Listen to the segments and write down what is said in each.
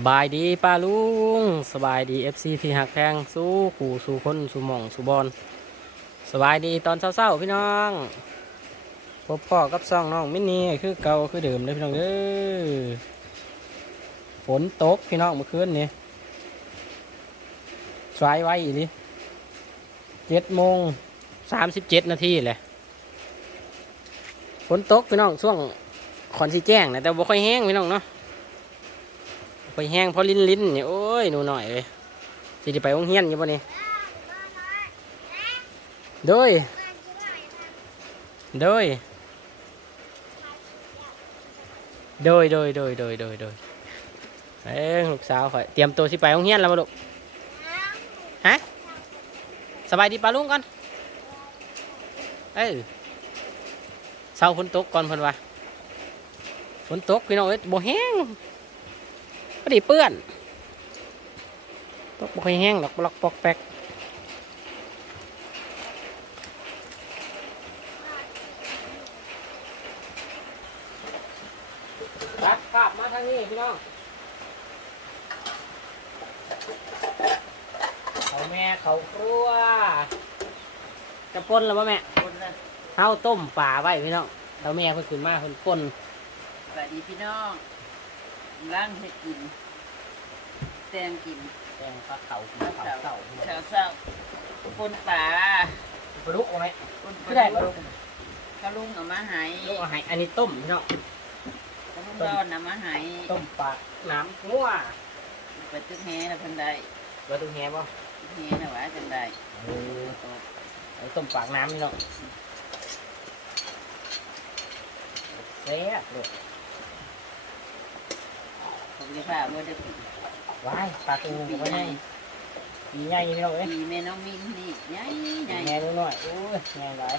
สบายดีป้าลุงสบายดีเอฟซีพี่หักแพงสู้ขู่สู้คนสู้หม่องสู้บอลสบายดีตอนเศร้าๆพี่น้องพบพ่อกับซ่องน้องมินนี่คือเก่าคือเดิมเลยพี่น้องเด้อฝนตกพี่น้องเมื่อคืนนี้สายไว้อีนี่เจ็ดโมงสามสิบเจ็ดนาทีเลยฝนตกพี่น้องช่วงขอนสีแจ้งนะแต่บ่ค่อยแห้งพี่น้องเนาะ ไปแห้งเพราะลิ้นลิ้นเนี่ยโอ้ยหนูหน่อยเลยสิจะไปโรงเรียนอยู่ปะนี่โดยโดยโดยโดยโดยโดยโดยโดยเอ้ลูกสาวข่อยเตรียมตัวสิไปโรงเรียนแล้วมาลูกฮะสบายดีปะลุงก่อนเอ้ยเศร้าฝนตกก่อนเพิ่นว่าฝนตกพี่น้องเอ้ยบ่แห้ง ดีเปื้อนตกบ่ค่อยแห้งหรอกบล็อกปอกแป๊กรัดภาพมาทางนี้พี่น้องเขาแม่เขาครัวจะป่นแล้วป่แม่คนละเฮาต้มป่าไว้พี่น้องเราแม่เพิ่นขึ้นมาเพิ่นป่นสวัสดีพี่น้อง ล้างให้กินแตงกินแกงปลาเขาปลาเขาเต่าพี่น้องเช้าเช้าปนป่าปลาดุกเอาไหมปนไม่ได้ปลาดุกกระลุงเอามาใหายลูกเอาให้อันนี้ต้มพี่น้องกระลุงดอนเอามาใหายต้มปลาน้ำงัวไปตึกแห่นะเพันได้ว่าตุ้งแฮบ่ตึกแห่นะว่าจังได้เออเอาต้มปากน้ำพี่น้องแซ่บเลยผม จะพาเมื่อได้กินว้ายปลาตูปีไว้ใหญ่ให้ปีใหญ่พี่น้องเอ้ยปีแม่น้องมินนี่ใหญ่ใหญ่แง่ดูหน่อยโอ้ยแง่หลาย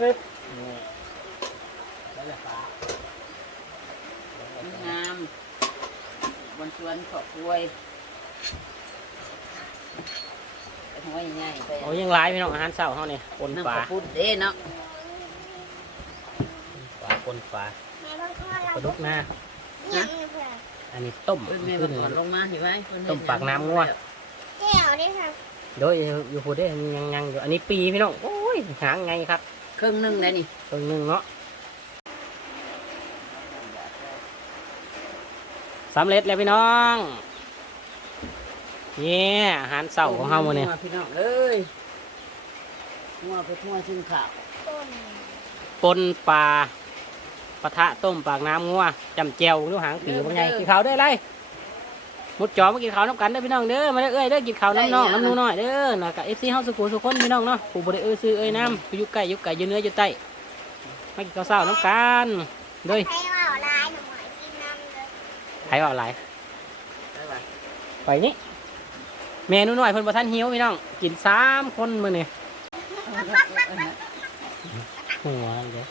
รึบนี่แล้วแหละปลางามบนสวนขอบกล้วยหัวใหญ่ไปโอ้ยยังหลายพี่น้องอาหารเช้าเฮานี่ปนน้ำปลาข้าวปุ้นเด้เนาะปลาปนปลาแม่ต้องพ่อปเราลาดุกหน้าเนี่ยเพื่อนอันนี้ต้มเพิ่นแม่ขึ้มานถอนลงมาเห็นไหมเพิ่นเฮ็ดต้มปากน้ำงัวเจียวด้วยค่ะโดยอยู่พูดได้ยังยังอยู่ อันนี้ปีพี่น้อง โอ้ยหางไงครับครึ่งหนึงได้นี่ตรงนึงเนาะสำเร็จแล้วพี่น้องเนี่ยอาหารเสาของเฮาเนี่ยพี่น้องเอ้ยงัวไปทั่วซึ่งข้าวต้นปนปลา ปะทะต้มปากน้ำงัวจำแจวลูกหางปีว่าไงกินข้าวได้ไรมุดจอมากินข้าวน้ำกันเด้อพี่น้องเด้อมาเด้อเอ้ยเด้อกินข้าวน้ำน้องน้ำนูน้อยเด้อหน่อยกับเอฟซีเฮาสุขุมสุขคนพี่น้องเนาะผู้บริเออซื้อเอ้ยน้ำอยู่ใกล้อยู่ไกลอยู่เหนื้ออยู่ใต้มากินข้าวเช้าน้ำกันเด้ยให้ว่าลายหนูหมายกินน้ำเลยใครว่าอะไรได้ป่ะไปนี่เมนูหน่อยเพิ่นประทานหิวพี่น้องกินสามคนมื้อนี่หัวเด้อ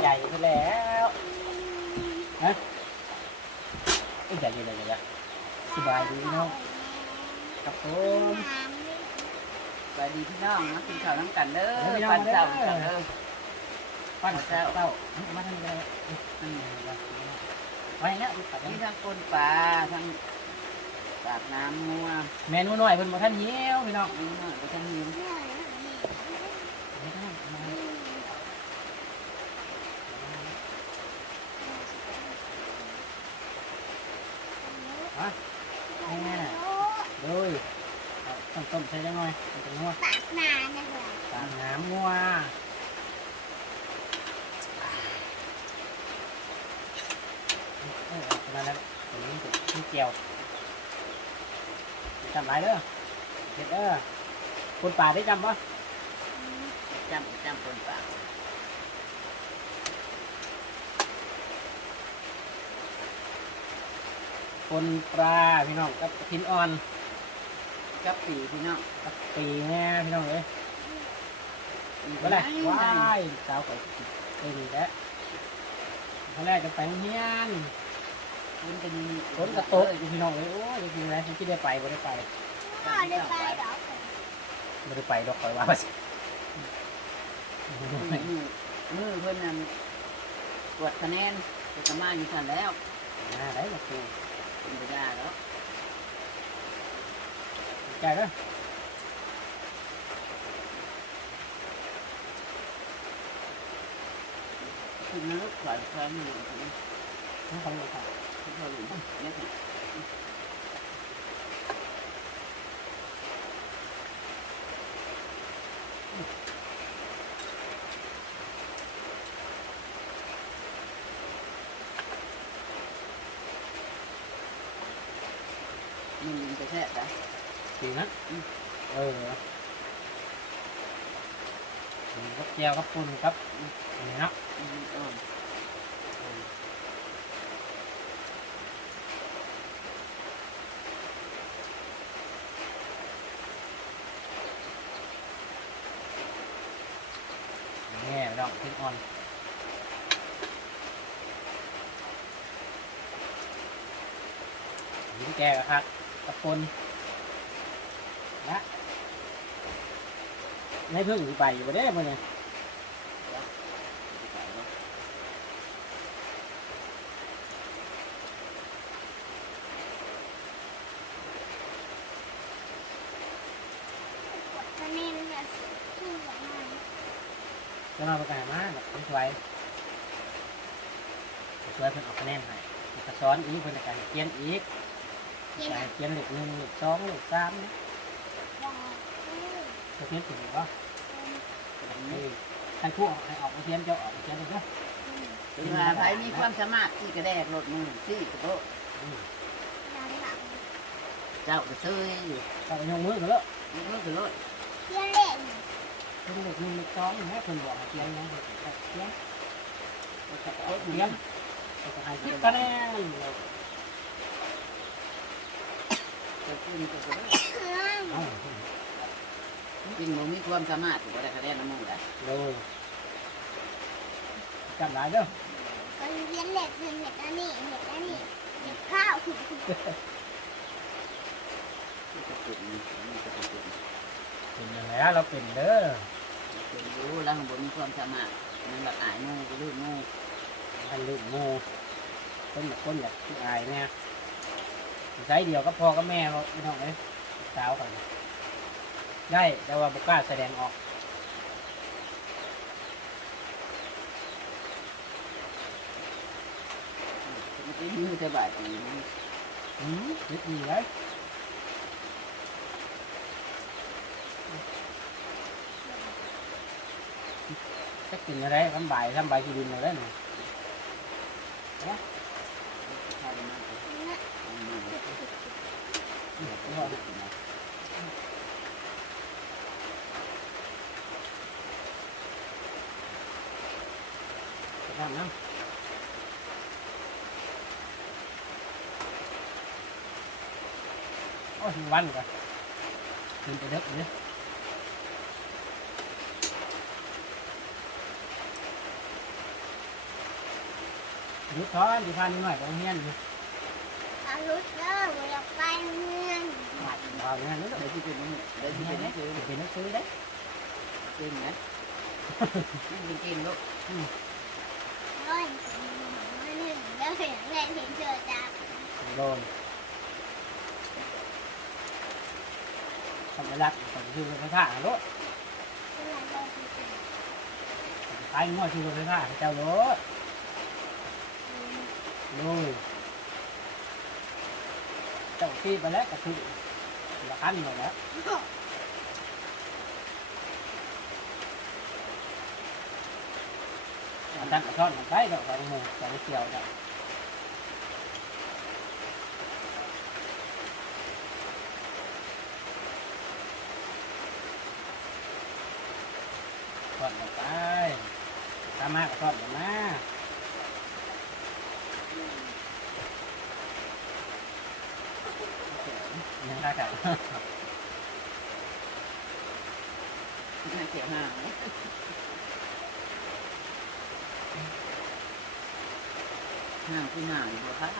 ใหญ่ขึ้นแล้ว ฮะเอ้ยใหญ่ใหญ่ใหญ่ใหญ่สบายดีพี่น้องครับผมสวัสดีพี่น้องมากินข้าวน้ำกันเด้อเด้อพี่น้องปันเจ้าเด้อเด้อปั้นเจ้าเต้ามาทางนี้ไว้แล้วมีทั้งปนปลาทั้งปากน้ำงัวเมนูหน่อยเพิ่นประทานหิวพี่น้องนี่น้อยไปทั้งนี้แม่โดย ต้มต้มใส่ยังไงมันจะนัวปากนานนะเพื่อนตามน้ำงัวเออประมาณนั้นตรงนี้ที่เกี่ยวจำไรเด้อเด็ดเด้อคนป่าได้จำปะจำจำปนปลาคนปลาพี่น้องกับกระทินอ่อน กับปีพี่น้องกับปีแน่พี่น้องเอ้ยอีกก็ได้ว้ายสาวก็เป็นแล้วเขาแรกจะไปโรงเรียนคุณเป็นฝนกระตกพี่น้องเอ้ยโอ้ยจริงๆแล้วฉันคิดได้ไปบ่ได้ไปพ่อได้ไปเหรอบ่ได้ไปดอกคอยว่าสิมือเพื่อนนั่นตรวจคะแนนจะมาอยู่ทันแล้วอ่าได้ละครูเป็นไปได้แล้ว ใจเด้อคือมันลูกขวานขวานหนึ่งถึงน้องของเราค่ะที่เขาหลุมเนี่ยค่ะมันยิงกระแทกนะ จริงนะเออกับแก้วกับปุ่นครับอันนี้เนาะอืมอ่อนแง่ดอกพริกอ่อนยิ้มแก้วครับกับปุ่น นะไม่เพิ่งสิไปอยู่บ่ได้มื่อนี้กดคะแนนแบบที่เหลือหน่อยจะมาประกาศมาแบบสวยสวยเพิ่นเออกคะแนนให้กระซ้อนอีกเพิ่นจะการเขียนอีกเขียนการเขียนเลขหนึ่งเลขสองเลขสามเนี่ยบอกเอ จะเขียนถึงว่าใครพูดให้ออกมาเขียนเจ้าออกเขียนเลยเนาะเป็นว่าไผมีความสามารถที่กระแดกรถมือซี่กระโปะอืมด้านหลังเจ้าก็ซื้ออยู่ก็ไปยกมือกันแล้วนี่ก็คือรถเขียนเล่นเขียนเลขหนึ่งเลขสองเนี่ยเพิ่นบอกให้เขียนนะเพิ่นก็เขียนเอาเอาเขีเขียยนนเอาก็ให้คิดคะแนนก็ขึ้นก็คือเาจริงมันมีความสามารถถือว่าได้คะแนนน้ำมูกได้โดยจำได้เด้อก็เขียนเล็กหนึ่งเล็กอันนี้เล็กอันนี้เล็กข้าวถึงถึงที่จะเป็นนี่ก็เป็นเป็นยังไงล่ะเราเป็นเด้อเป็นรู้แล้วข้างบนมีความสามารถมันแบบอายมูก็ลืมมูอันลืมโมคนแบบคนแบบที่อายเนี่ยใช้เดียวก็พอกับแม่เขาไม่ต้องเลยสาวก่อน ได้แต่ว่าบุกล้าแสดงออกมันเป็นมือจะบาดดีมันอืมยึดดีเลยจะกินอะไรทำใบายทำใบายกินอะไรหนูใช่มากเลยมันมันทำน้ำโอ้ยวันก่อนกินไปเด็กเลยยุดท้อนที่พานนิดหน่อยไปโรงเรียนอยู่เอาลุกเด้อบ่อยากไปเมือง มาถึงเราเนี่ย นึกเดี๋ยวที่เป็นนี่เดี๋ยวที่เรียเป็นนได้นี่คือเป็นหนังสือได้จริงนะมันจริงลูก โอ้ยมา หนึ่งเด้ออย่างแรกเห็นเจอจ้าโดนทำไปรักผมคือรถไฟฟ้าโลดเพื่อนเราคือไปงวดคือรถไฟฟ้าเจ้ารถโน่ยเจ้าที่ไปแล้วก็คือละคันหมดแล้วอันนั้นก็ทอดมันไปดอกสองโมงสองเกี่ยวดอก อดมันไปถ้ามากก็ทอดมันมายังได้กันน่าเสียหางห้างคือห้างอยู่บ่ะ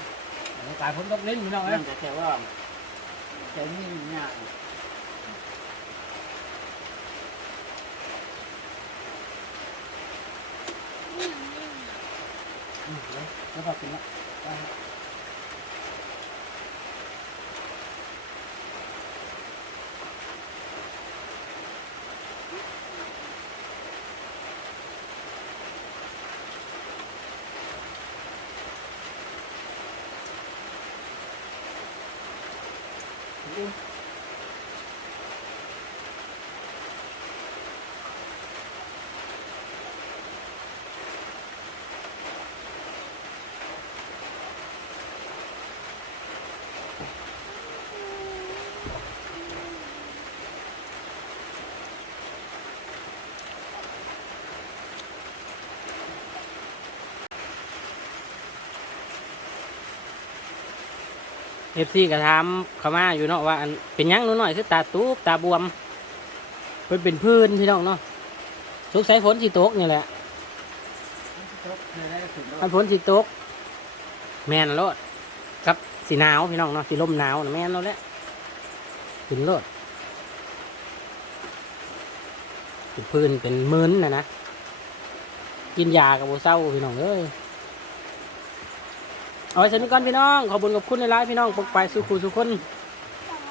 บรรยากาศฝนตกลิ้นพี่น้องเอ้ยนก็แค่ว่าแค่นี้ง่าย นี่นี่อืมเลยแล้วพอกินละได้ละอืม เอฟซีก็ถามเขามาอยู่เนาะว่าเป็นยังนูหน่อยคือตาตูบตาบวมเพิ่นเป็นพื้นพี่น้องเนาะสุกสายฝนสิตกนี่แหละจบเลยได้ถึงมันฝนสิตก แมนโลดกับสีหนาวพี่น้องเนาะสีลมหนาวนะแมนแล้วแหละขึ้นโลดเป็นพื้นเป็นมึนนะนะกินยากับโบเศร้าพี่น้องเอ้ย เอาไว้สนิทก่อนพี่น้อง ขอบคุณขอบคุณในไลฟ์พี่น้องปกไปสู่ครูสู่คน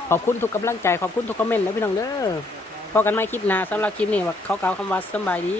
ขอบคุณทุกกำลังใจ ขอบคุณทุกคอมเมนต์นะพี่น้องเด้อพอกันไม่คลิปหน้าสำหรับคลิปนี้ว่าเขาเกล่าวคำว่าสบายดี